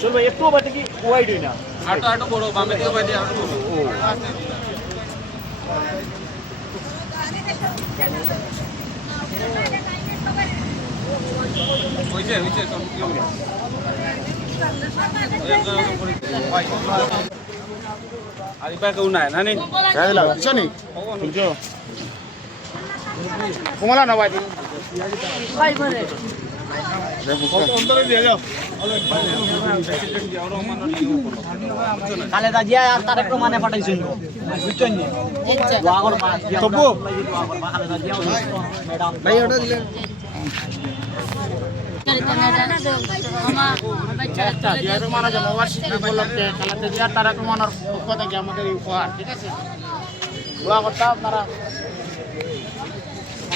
চলবে একটু বাটে কি ওয়াইড হই না। আটো আটো বড় বামে দিকে আটো হইছে হইছে সব কি হবে? আরে কুমলা নবাই দিন খালেদা জিয়া আর তারেক রহমানে পাঠাইছিল বুঝছেন ভাই ওটা দিলে তারাক রহমানের পক্ষ থেকে আমাদের উপহার ঠিক আছে আপনারা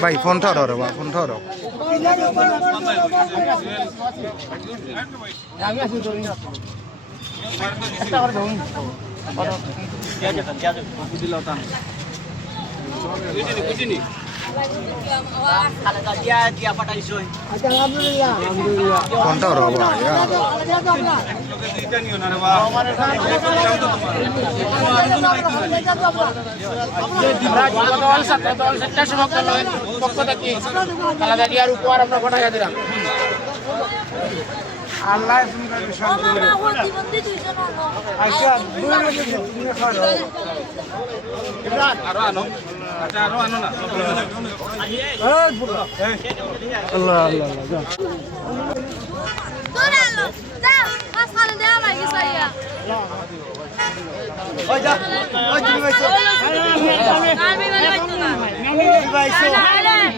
ভাই ফোন ধরো রে বা ফোন ধরো। আমি আসি ধরি না ধরুন বুঝিনি বুঝিনি খালেদা জিয়া জিয়া পাঠাইছিল ফোন ধরো ভাই এটা নিও না রে বাবা দল ছাত্র দল স্বেচ্ছাসেবক দলের পক্ষ থেকে খেলাতে জিয়ার উপহার আমরা ঘটাইয়া দিলাম আল্লাহ আরও আনো। আচ্ছা আরও আনো না। বিসমিল্লাহির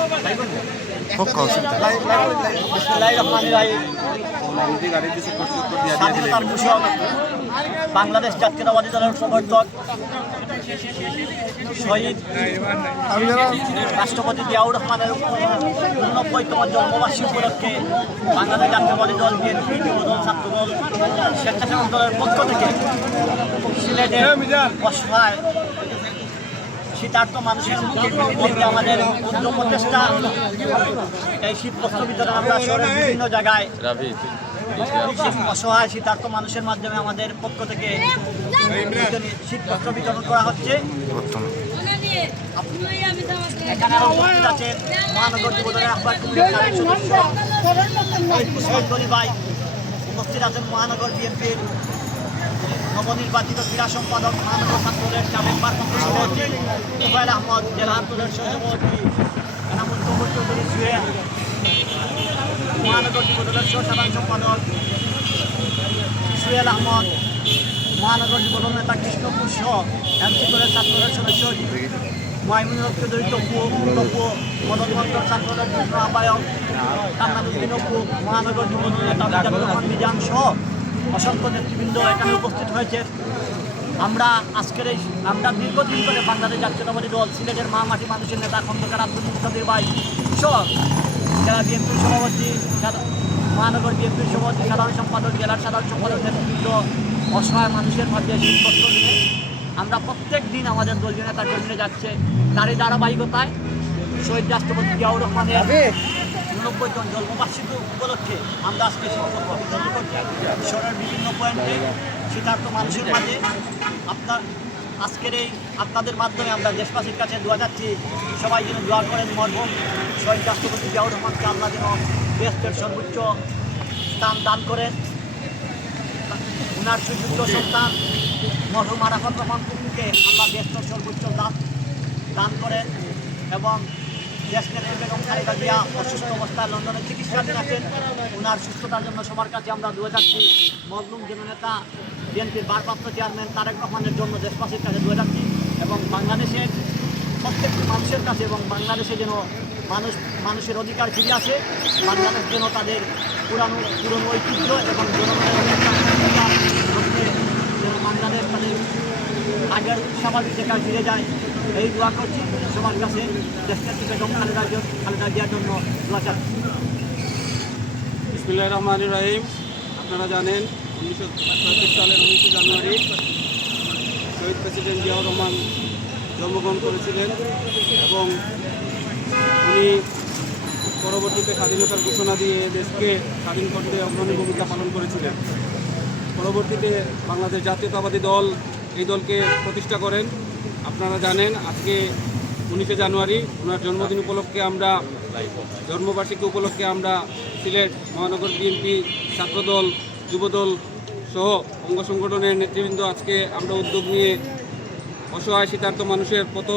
রহমানির স্বাধীনতার ঘোষক বাংলাদেশ জাতীয়তাবাদী দলের প্রবর্তক শহীদ রাষ্ট্রপতি জিয়াউর রহমানের উননব্বইতম জন্মবার্ষিকী উপলক্ষে বাংলাদেশ জাতীয়তাবাদী দল বিএনপি যুবদল, ছাত্রদল, স্বেচ্ছাসেবক দলের পক্ষ থেকে সিলেটের অসহায় শীতার্থ মানুষের মধ্যে আমাদের ক্ষুদ্র প্রচেষ্টা এই শীত বস্ত্র বিতরণ আমরা শহরের বিভিন্ন জায়গায় অসহায় শীতার্থ মানুষের মাধ্যমে আমাদের পক্ষ থেকে শীত বস্ত্র বিতরণ করা হচ্ছে। প্রথম এখানে উপস্থিত আছেন মহানগর যুবদলের আহ্বায়ক সদস্য। উপস্থিত আছেন মহানগর বিএনপির নবনির্বাচিত ক্রীড়া সম্পাদক মহানগর ছাত্রদের সাবেক ভারপ্রাপ্ত সভাপতি আহমদ জেলা আন্দোলনের সুহেল মহানগর সম্পাদক আহমদ নেতা কৃষ্ণপুর সহ এমসি দলের ছাত্রদের সদস্য মাইমুনুল চৌধুরী মদন মন্ত্র ছাত্রদের আহ্বায়ক কান্নাদুদ্দিন মহানগর যুবদল নেতা মিজান সহ অসংখ্য নেতৃবৃন্দ এখানে উপস্থিত হয়েছে। আমরা আজকের এই আমরা দীর্ঘদিন ধরে বাংলাদেশ জাতীয়তাবাদী দল, সিলেটের মা মাটি মানুষের নেতা, খন্দকার আব্দুল মুক্তাদির ভাই সহ জেলা বিএনপির সভাপতি মহানগর বিএনপির সভাপতি, সাধারণ সম্পাদক, জেলার সাধারণ সম্পাদক, নেতৃবৃন্দ, অসহায় মানুষের মধ্যে শীতবস্ত্র নিয়ে আমরা প্রত্যেক দিন আমাদের দলীয় নেতা কর্মীরা যাচ্ছে। তারই ধারাবাহিকতায় শহীদ রাষ্ট্রপতি জিয়াউর রহমানের উনব্বই জন জন্মবার্ষিকী উপলক্ষে আমরা আজকে শহরের বিভিন্ন পয়েন্টে শীতার্থ মানুষের মাঝে আপনার আজকের এই আপনাদের মাধ্যমে আমরা দেশবাসীর কাছে দোয়া যাচ্ছি সবাই যেন দোয়া করেন মরহুম শহীদ রাষ্ট্রপতি জিয়াউর রহমানকে আল্লাহ যেন দেশের সর্বোচ্চ স্থান দান করেন। উনার সুযোগ্য সন্তান মরহুম আরাফাত রহমান কুকুরকে আল্লাহ দেশটা সর্বোচ্চ দান দান করেন এবং নেত্রী বেগম খালেদা জিয়া অসুস্থ অবস্থায় লন্ডনে চিকিৎসাধীন আছেন ওনার সুস্থতার জন্য সবার কাছে আমরা দোয়া যাচ্ছি মজলুম জননেতা বিএনপির ভারপ্রাপ্ত চেয়ারম্যান তারেক রহমানের জন্য দেশবাসীর কাছে দোয়া যাচ্ছি এবং বাংলাদেশের প্রত্যেকটি মানুষের কাছে এবং বাংলাদেশে যেন মানুষ, মানুষের অধিকার ফিরে আসে, বাংলাদেশ যেন তাদের পুরানো, পুরনো ঐতিহ্য এবং জনগণের বাংলাদেশ তাদের আগের স্বাভাবিক জায়গায় ফিরে যায়। এই দোয়া করছি সবার কাছে। থেকে বেগম খালেদা খালেদা জিয়ার জন্য দোয়া চাচ্ছি বিসমুল্লাহ রহমান রাহিম। আপনারা জানেন, উনিশশো সালের উনিশে জানুয়ারি শহীদ প্রেসিডেন্ট জিয়াউর রহমান জন্মগ্রহণ করেছিলেন এবং উনি পরবর্তীতে স্বাধীনতার ঘোষণা দিয়ে দেশকে স্বাধীন করতে অগ্রণী ভূমিকা পালন করেছিলেন। পরবর্তীতে বাংলাদেশ জাতীয়তাবাদী দল এই দলকে প্রতিষ্ঠা করেন। আপনারা জানেন, আজকে উনিশে জানুয়ারি ওনার জন্মদিন উপলক্ষে আমরা, জন্মবার্ষিকী উপলক্ষে আমরা সিলেট মহানগর বিএনপি ছাত্রদল, যুবদল সহ অঙ্গ সংগঠনের নেতৃবৃন্দ আজকে আমরা উদ্যোগ নিয়ে অসহায় শীতার্থ মানুষের কত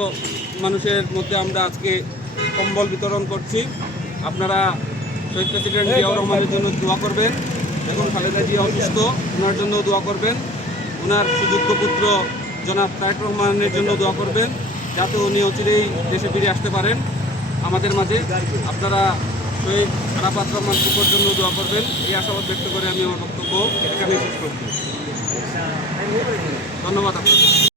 মানুষের মধ্যে আমরা আজকে কম্বল বিতরণ করছি। আপনারা শহীদ প্রেসিডেন্ট জিয়াউর রহমানের জন্য দোয়া করবেন এবং খালেদা জিয়া অসুস্থ, ওনার জন্য দোয়া করবেন। ওনার সুযোগ্য পুত্র জনাব তারেক রহমানের জন্য দোয়া করবেন, যাতে উনি অচিরেই দেশে ফিরে আসতে পারেন। আমাদের মাঝে আপনারা শহীদ আরাফাত রহমান কুকুর জন্য দোয়া করবেন। এই আশাবাদ ব্যক্ত করে আমি আমার বক্তব্য এখানে শেষ করছি। ধন্যবাদ আপনাদের।